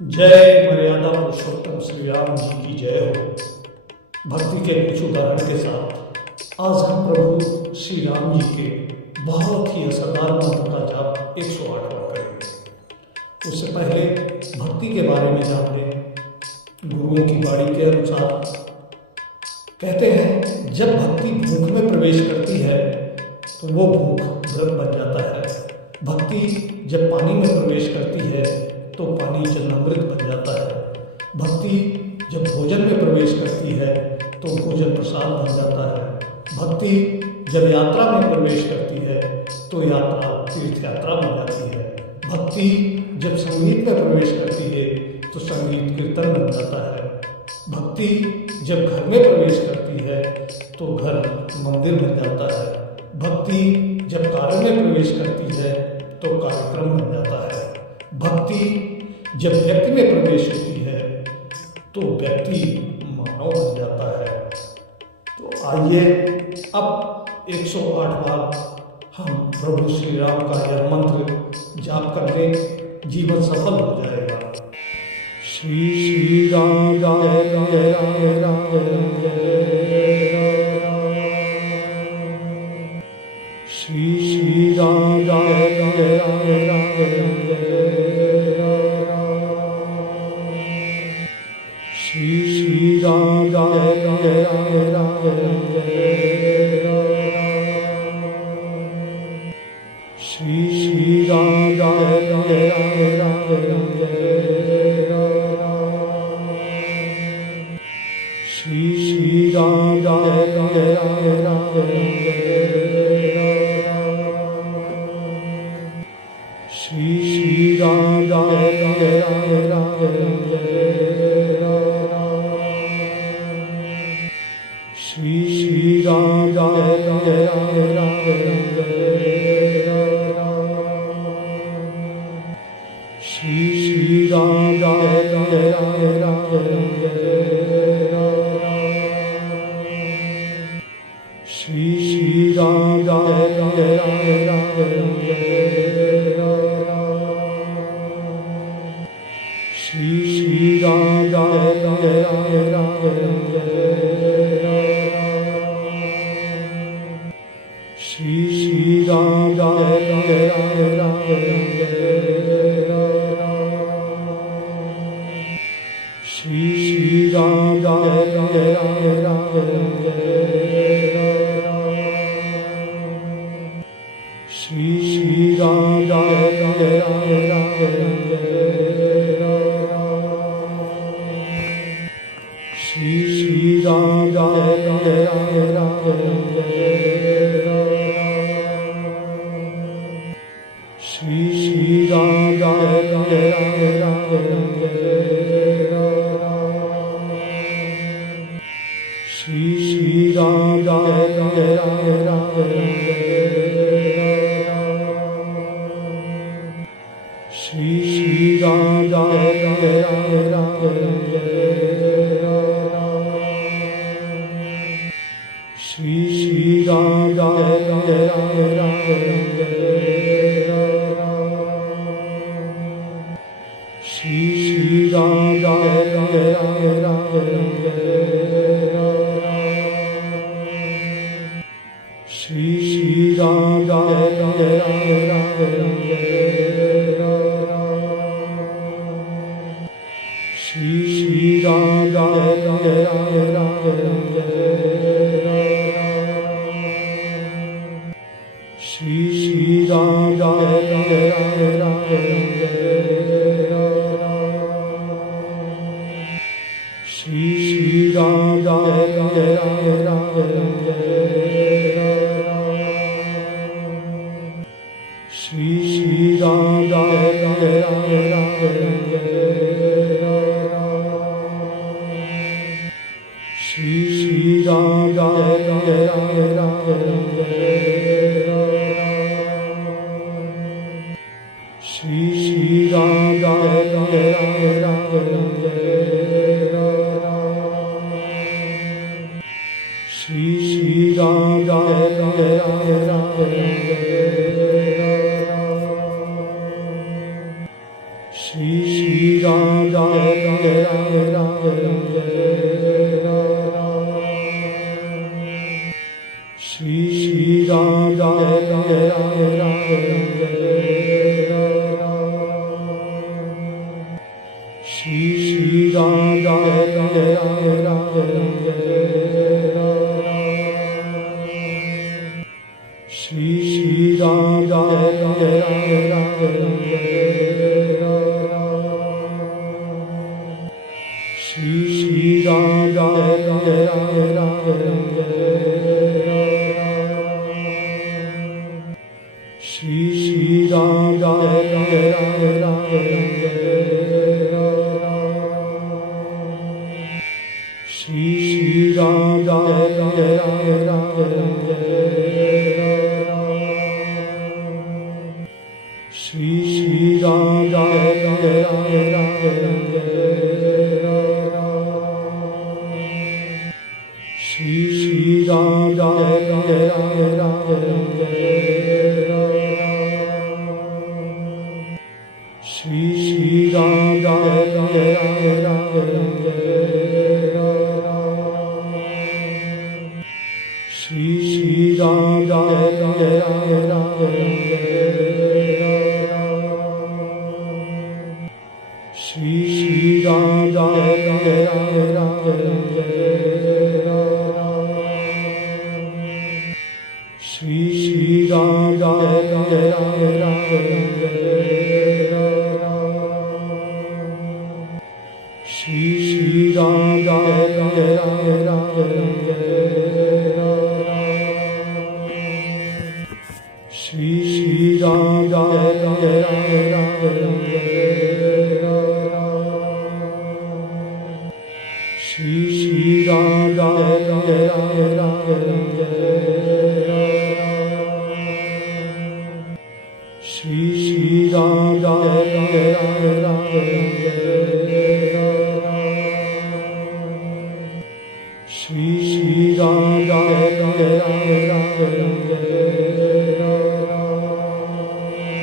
जय मर्यादा पुरुषोत्तम श्री राम जी की जय हो। भक्ति के कुछ उदाहरण के साथ आज हम प्रभु श्री राम जी के बहुत ही असरदार मंत्र का जाप 108 बार करेंगे। उससे पहले भक्ति के बारे में जान लें। गुरुओं की वाणी के अनुसार कहते हैं, जब भक्ति भूख में प्रवेश करती है तो वो भूख व्रत बन जाता है। भक्ति जब पानी में प्रवेश करती है तो पानी जलामृत बन जाता है। भक्ति जब भोजन में प्रवेश करती है तो भोजन प्रसाद बन जाता है। भक्ति जब यात्रा में प्रवेश करती है तो यात्रा तीर्थ यात्रा बन जाती है। भक्ति जब संगीत में प्रवेश करती है तो संगीत कीर्तन बन जाता है। भक्ति जब घर में प्रवेश करती है तो घर मंदिर बन जाता है। भक्ति जब कार्य में प्रवेश करती है तो कार्यक्रम बन जाता है। भक्ति जब व्यक्ति में प्रवेश होती है तो व्यक्ति मानव बन जाता है। तो आइए अब 108 बार हम प्रभु श्री राम का यह मंत्र जाप करके जीवन सफल हो जाएगा। श्री राम जय राम राम श्री राम जय राम श्री राम जय राम श्री राम जय राम श्री राम जय राम श्री राम जय राम श्री राम जय श्री राम जय Shri Ram Shri Ram Shri Ram Shri Ram Shri Ram Shri Ram Shri Ram Ram Jai Ram Shri Ram Jai Ram Shri Ram Jai Ram Shri Ram Jai Ram Shri Ram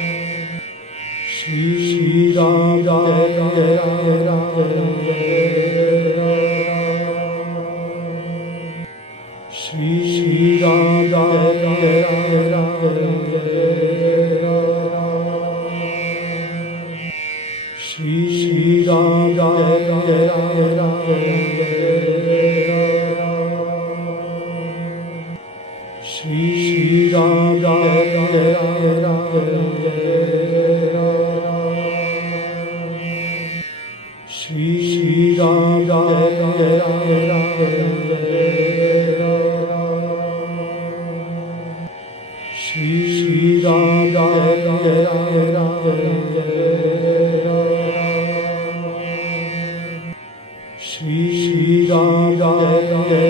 Jai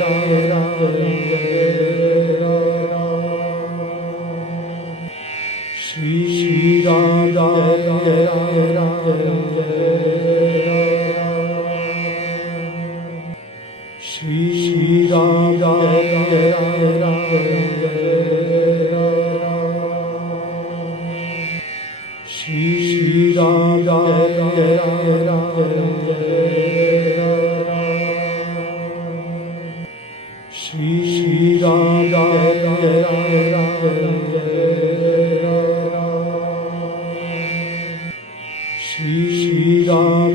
Shri Ram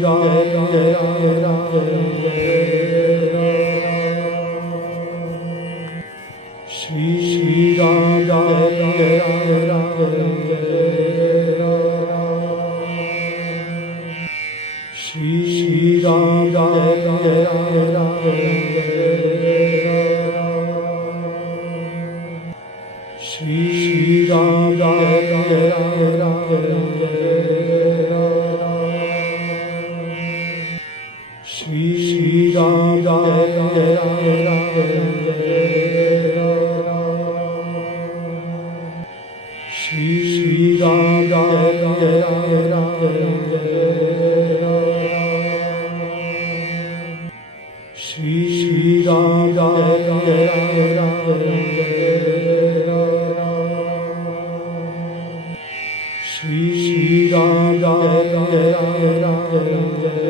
Shri Ram Shri Shri Ram Jai Ram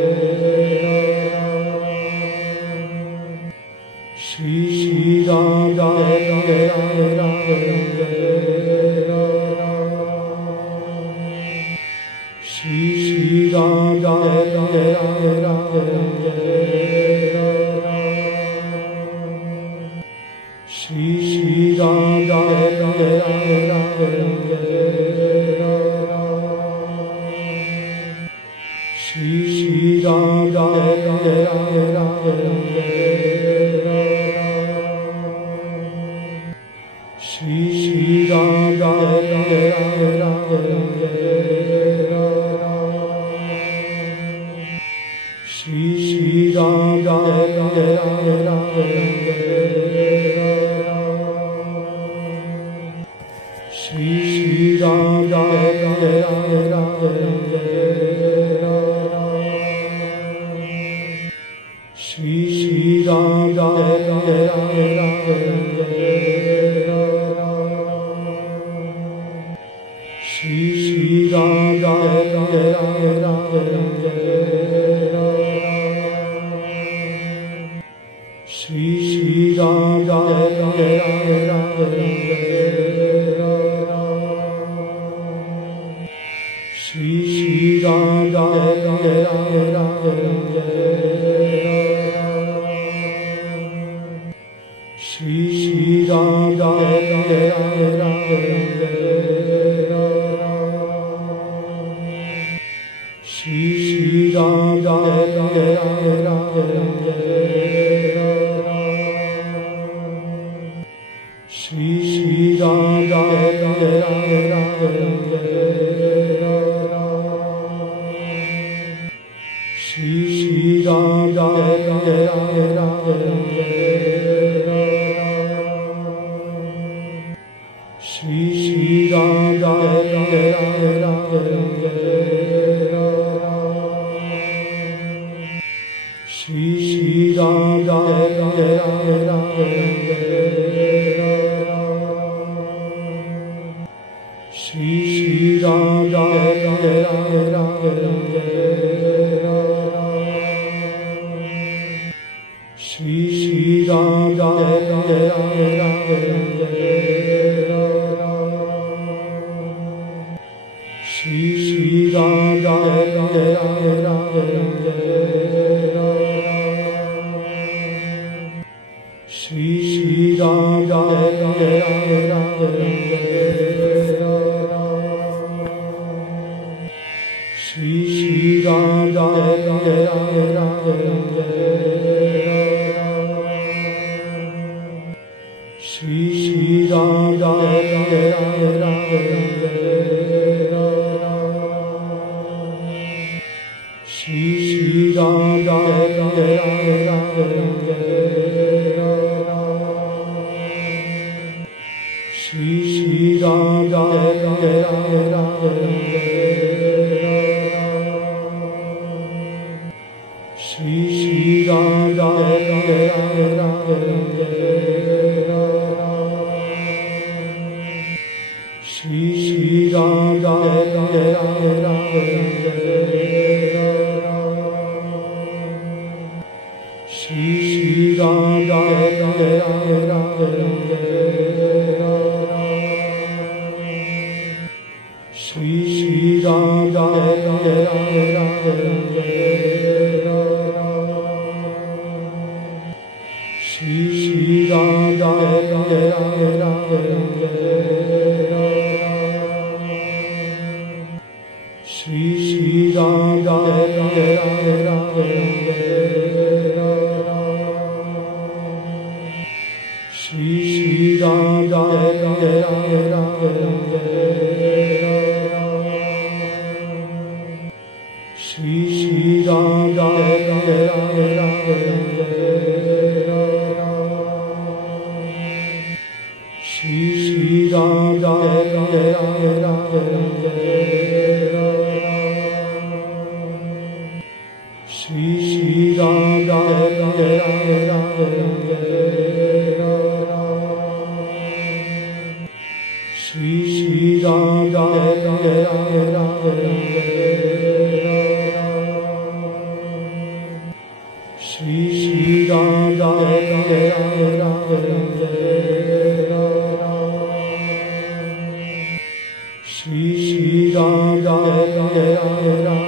Shri Ram Ram Ram Ram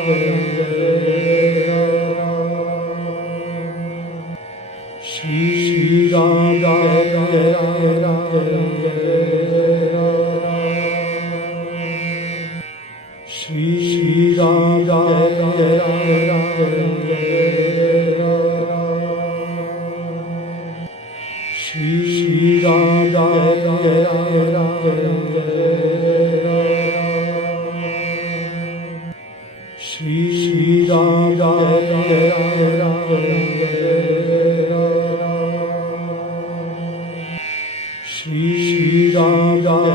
Ram Shri Ram Ram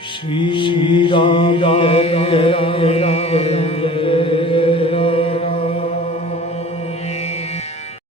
Shri Ram Ram